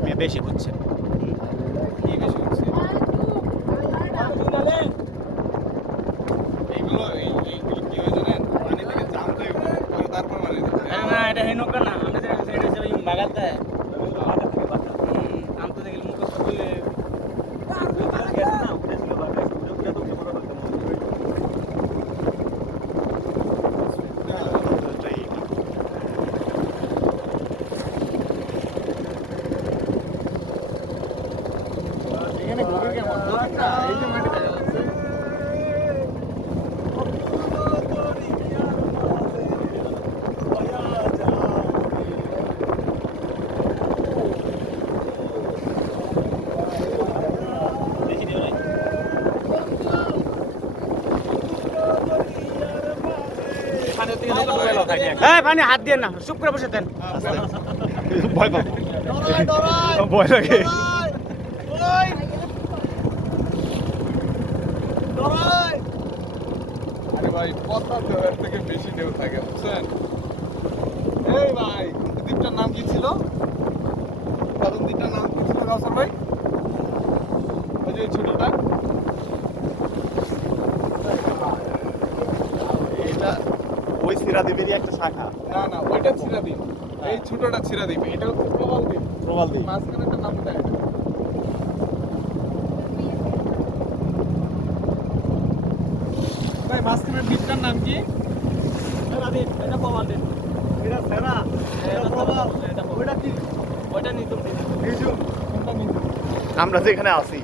কি বেশি হচ্ছে এইগুলো এটা এইগুলো না হয় জানেন পানি হাত দিয়ে না চুপ করে বসে দেন ভয় পাবো ভয় লাগে। ভাই পদ্মা ঢেউয়ের থেকে বেশি ঢেউ থাকে বুঝছেন? এই ভাই দ্বীপটার নাম কি ছিল? প্রথম দ্বীপটার নাম কি ছিল কাউসার ভাই? ওই যে ছোটটা। এটা ওই সিরা দ্বীপেরই একটা শাখা। না না ওইটা ছিড়া দ্বীপ এই ছোটটা ছিড়া দ্বীপ এটা হচ্ছে প্রবাল দ্বীপ। প্রবাল দ্বীপ। মাঝখানে একটা নাম দেয় ভাই মাঝখানের দ্বীপটার নাম কি? এটা প্রবাল দিন। এটা সেরা এটা প্রবাল এটা ওইটা কি? ওটা আমরা যেখানে আছি।